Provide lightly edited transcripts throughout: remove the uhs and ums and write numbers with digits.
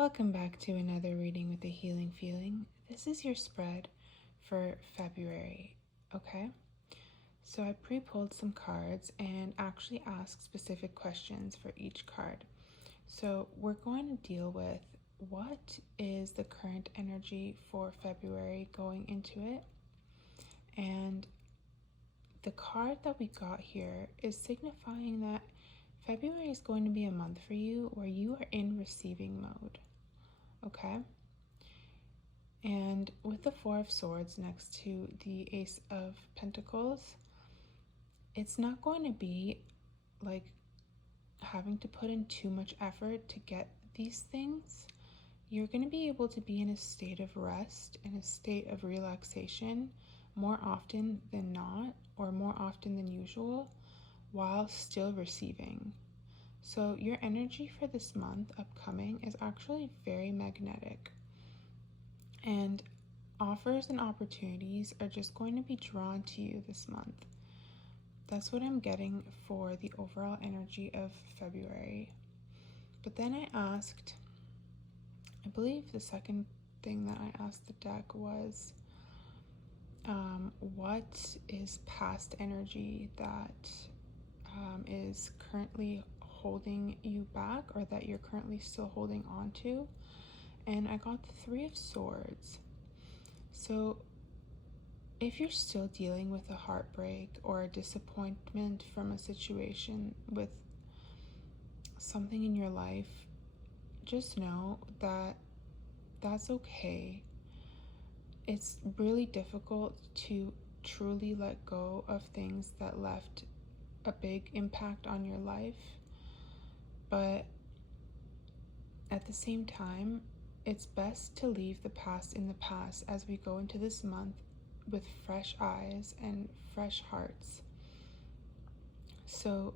Welcome back to another reading with a healing feeling. This is your spread for February, okay? So I pre-pulled some cards and actually asked specific questions for each card. So we're going to deal with what is the current energy for February going into it. And the card that we got here is signifying that February is going to be a month for you where you are in receiving mode. Okay? And with the Four of Swords next to the Ace of Pentacles, it's not going to be like having to put in too much effort to get these things. You're going to be able to be in a state of rest, in a state of relaxation more often than not, or more often than usual, while still receiving. So your energy for this month upcoming is actually very magnetic. And offers and opportunities are just going to be drawn to you this month. That's what I'm getting for the overall energy of February. But then I asked, I believe the second thing that I asked the deck was, what is past energy that is currently holding you back, or that you're currently still holding on to? And I got the Three of Swords. So if you're still dealing with a heartbreak or a disappointment from a situation with something in your life, just know that that's okay. It's really difficult to truly let go of things that left a big impact on your life, but at the same time, it's best to leave the past in the past as we go into this month with fresh eyes and fresh hearts. So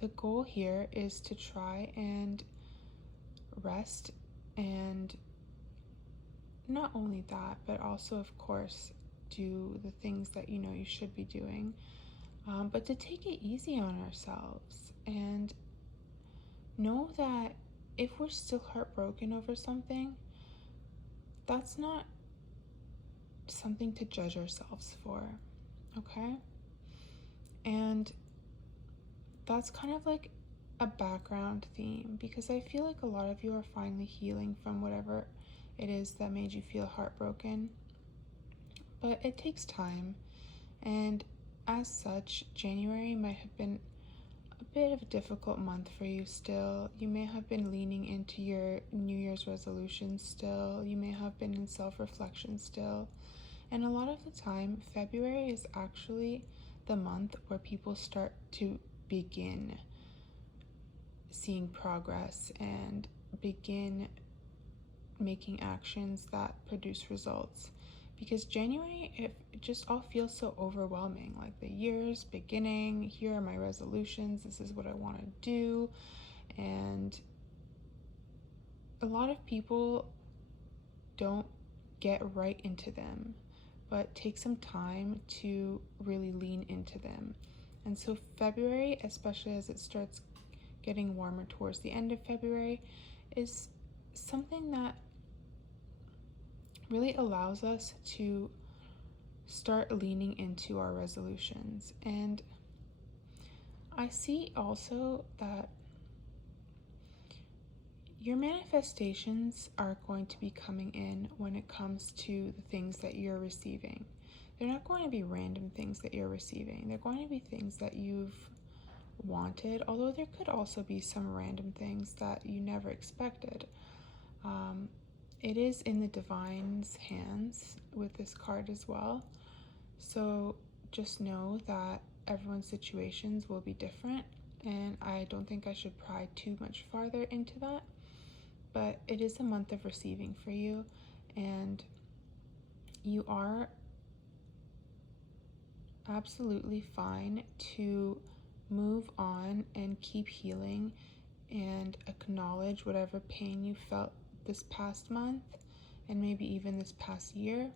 the goal here is to try and rest, and not only that, but also, of course, do the things that you know you should be doing, but to take it easy on ourselves and know that if we're still heartbroken over something, that's not something to judge ourselves for, okay? And that's kind of like a background theme, because I feel like a lot of you are finally healing from whatever it is that made you feel heartbroken. But it takes time, and as such, January might have been a bit of a difficult month for you still. You may have been leaning into your New Year's resolutions still. You may have been in self-reflection still. And a lot of the time, February is actually the month where people start to begin seeing progress and begin making actions that produce results. Because January, it just all feels so overwhelming. Like the year's beginning, here are my resolutions, this is what I want to do. And a lot of people don't get right into them, but take some time to really lean into them. And so February, especially as it starts getting warmer towards the end of February, is something that really allows us to start leaning into our resolutions. And I see also that your manifestations are going to be coming in when it comes to the things that you're receiving. They're not going to be random things that you're receiving. They're going to be things that you've wanted, although there could also be some random things that you never expected. It is in the divine's hands with this card as well. So just know that everyone's situations will be different, and I don't think I should pry too much farther into that. But it is a month of receiving for you, and you are absolutely fine to move on and keep healing and acknowledge whatever pain you felt this past month and maybe even this past year,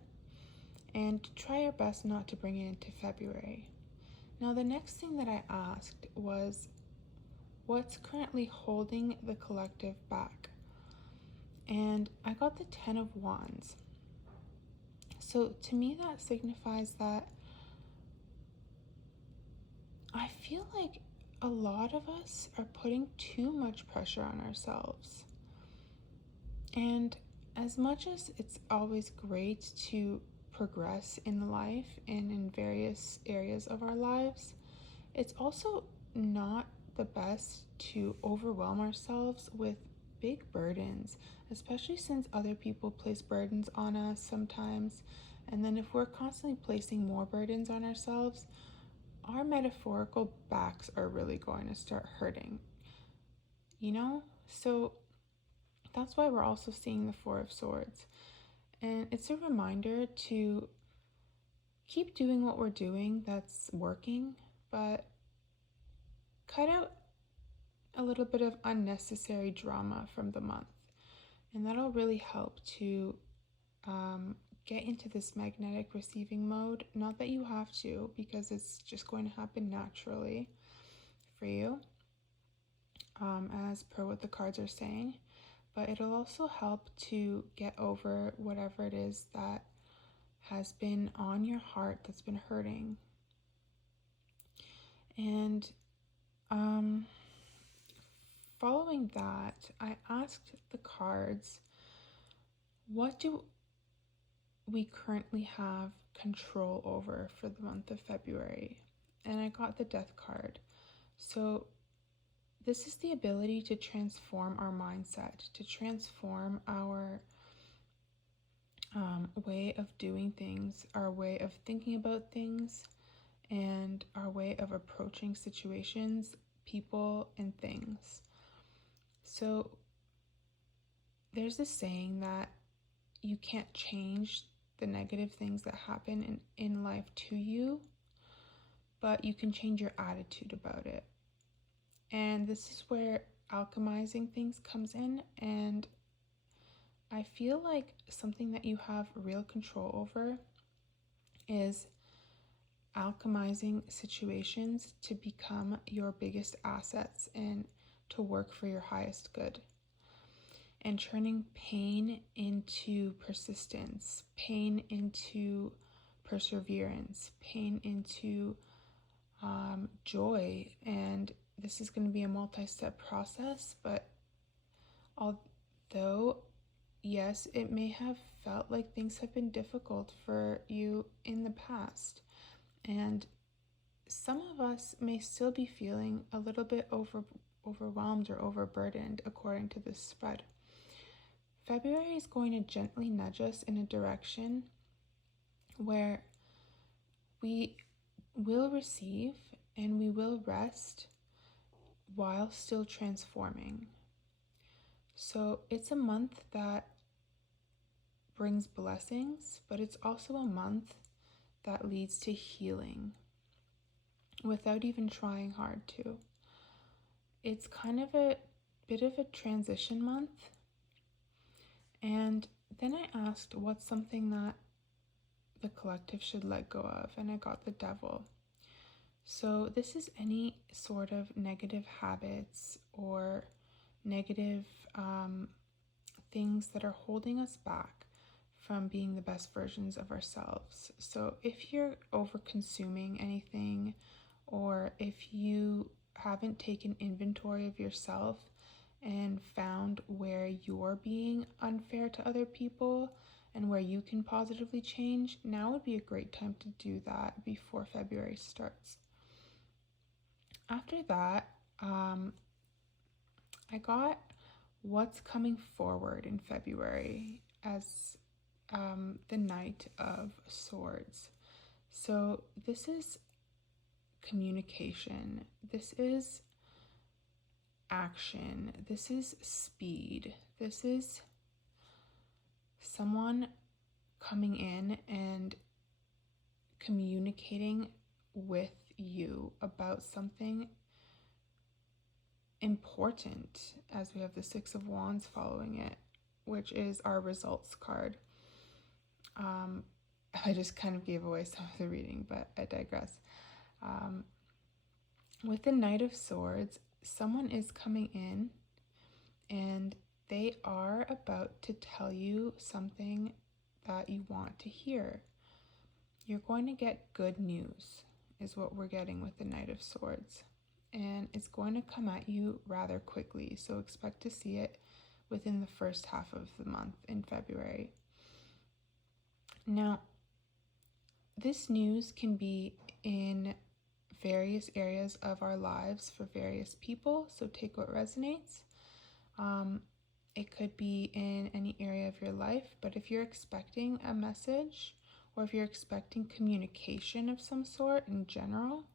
and try your best not to bring it into February. Now, the next thing that I asked was, what's currently holding the collective back? And I got the Ten of Wands. So to me, that signifies that I feel like a lot of us are putting too much pressure on ourselves. And as much as it's always great to progress in life and in various areas of our lives, it's also not the best to overwhelm ourselves with big burdens, especially since other people place burdens on us sometimes. And then if we're constantly placing more burdens on ourselves, our metaphorical backs are really going to start hurting, you know? So that's why we're also seeing the Four of Swords. And it's a reminder to keep doing what we're doing that's working, but cut out a little bit of unnecessary drama from the month. And that'll really help to get into this magnetic receiving mode. Not that you have to, because it's just going to happen naturally for you, as per what the cards are saying. But it'll also help to get over whatever it is that has been on your heart that's been hurting. And following that, I asked the cards, what do we currently have control over for the month of February? And I got the Death card. So this is the ability to transform our mindset, to transform our way of doing things, our way of thinking about things, and our way of approaching situations, people, and things. So there's this saying that you can't change the negative things that happen in life to you, but you can change your attitude about it. And this is where alchemizing things comes in, and I feel like something that you have real control over is alchemizing situations to become your biggest assets and to work for your highest good. And turning pain into persistence, pain into perseverance, pain into joy. And this is going to be a multi-step process, but although, yes, it may have felt like things have been difficult for you in the past, and some of us may still be feeling a little bit overwhelmed or overburdened according to this spread. February is going to gently nudge us in a direction where we will receive and we will rest while still transforming. So it's a month that brings blessings, but it's also a month that leads to healing without even trying hard to. It's kind of a bit of a transition month. And then I asked what's something that the collective should let go of, and I got the Devil. So this is any sort of negative habits or negative things that are holding us back from being the best versions of ourselves. So if you're over consuming anything, or if you haven't taken inventory of yourself and found where you're being unfair to other people and where you can positively change, now would be a great time to do that before February starts. After that, I got what's coming forward in February as the Knight of Swords. So this is communication. This is action. This is speed. This is someone coming in and communicating with you about something important, as we have the Six of Wands following it, which is our results card. I just kind of gave away some of the reading, but I digress. With the Knight of Swords, someone is coming in and they they are about to tell you something that you want to hear. You're going to get good news, is what we're getting with the Knight of Swords. And it's going to come at you rather quickly, so expect to see it within the first half of the month in February. Now, this news can be in various areas of our lives for various people, so take what resonates. It could be in any area of your life, but if you're expecting a message or if you're expecting communication of some sort in general,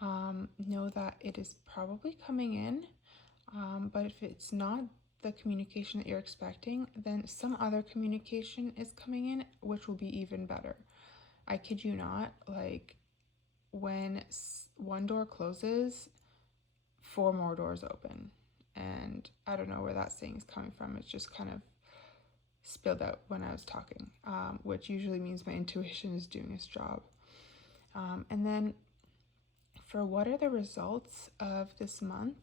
know that it is probably coming in, but if it's not the communication that you're expecting, then some other communication is coming in, which will be even better. I kid you not, like when one door closes, 4 more doors open. And I don't know where that saying is coming from. It's just kind of spilled out when I was talking, which usually means my intuition is doing its job. And then for what are the results of this month?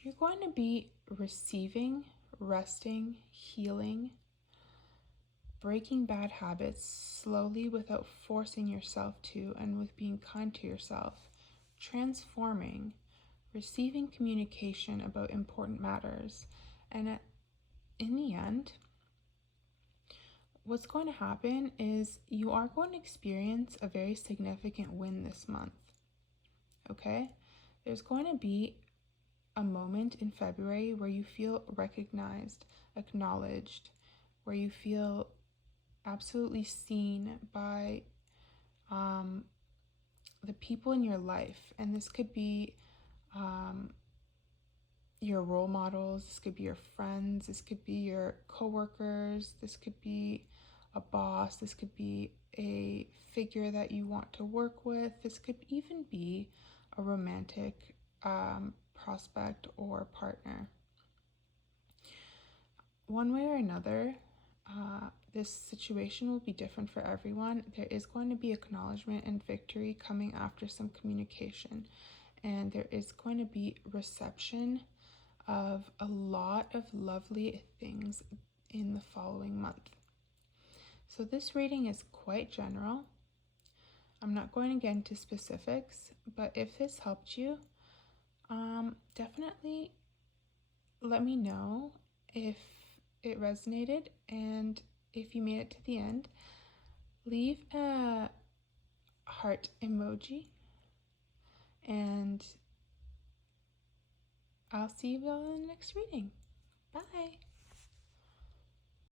You're going to be receiving, resting, healing, breaking bad habits slowly without forcing yourself to, and with being kind to yourself, transforming, receiving communication about important matters, and in the end, what's going to happen is you are going to experience a very significant win this month, okay? There's going to be a moment in February where you feel recognized, acknowledged, where you feel absolutely seen by the people in your life. And this could be your role models, this could be your friends, this could be your coworkers, this could be a boss, this could be a figure that you want to work with, this could even be a romantic prospect or partner. One way or another, this situation will be different for everyone. There is going to be acknowledgement and victory coming after some communication, and there is going to be reception of a lot of lovely things in the following month. So this reading is quite general. I'm not going to get into specifics, but if this helped you, definitely let me know if it resonated, and if you made it to the end, leave a heart emoji, and I'll see you all in the next reading. Bye.